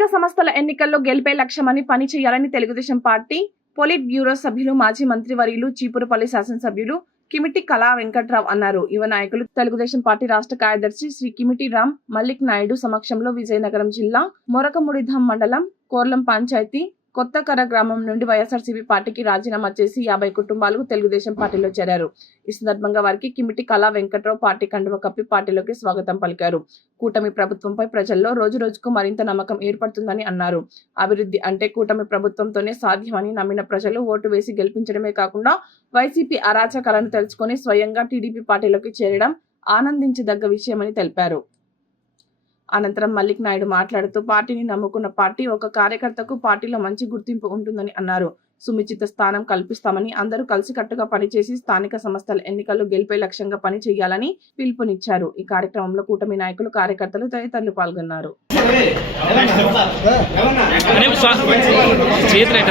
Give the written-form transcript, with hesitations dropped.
స్థానిక సంస్థల ఎన్నికల్లో గెలిపే లక్ష్యమని పని చేయాలని తెలుగుదేశం పార్టీ పొలిట్ బ్యూరో సభ్యులు మాజీ మంత్రివర్యులు చీపురుపల్లి శాసనసభ్యులు కిమిటి కళా వెంకట్రావు అన్నారు. యువ నాయకులు తెలుగుదేశం పార్టీ రాష్ట్ర కార్యదర్శి శ్రీ కిమిటి రామ్ మల్లిక్ నాయుడు సమక్షంలో విజయనగరం జిల్లా మొరకముడిధాం మండలం కోర్లం పంచాయతీ కొత్తకర గ్రామం నుండి వైఎస్ఆర్సీపీ పార్టీకి రాజీనామా చేసి 50 కుటుంబాలకు తెలుగుదేశం పార్టీలో చేరారు. ఈ సందర్భంగా వారికి కిమిటి కళా వెంకట్రావు పార్టీ కండువ కప్పి పార్టీలోకి స్వాగతం పలికారు. కూటమి ప్రభుత్వంపై ప్రజల్లో రోజురోజుకు మరింత నమ్మకం ఏర్పడుతుందని అన్నారు. అభివృద్ధి అంటే కూటమి ప్రభుత్వంతోనే సాధ్యమని నమ్మిన ప్రజలు ఓటు వేసి గెలిపించడమే కాకుండా వైసీపీ అరాచకాలను తెలుసుకుని స్వయంగా టీడీపీ పార్టీలోకి చేరడం ఆనందించదగ్గ విషయమని తెలిపారు. అనంతరం మల్లిక్ నాయుడు మాట్లాడుతూ పార్టీని నమ్ముకున్న పార్టీ ఒక కార్యకర్తకు పార్టీలో మంచి గుర్తింపు ఉంటుందని అన్నారు. సుముచిత స్థానం కల్పిస్తామని అందరూ కలిసికట్టుగా పనిచేసి స్థానిక సంస్థల ఎన్నికల్లో గెలిపే లక్ష్యంగా పని చేయాలని పిలుపునిచ్చారు. ఈ కార్యక్రమంలో కూటమి నాయకులు, కార్యకర్తలు తదితరులు పాల్గొన్నారు.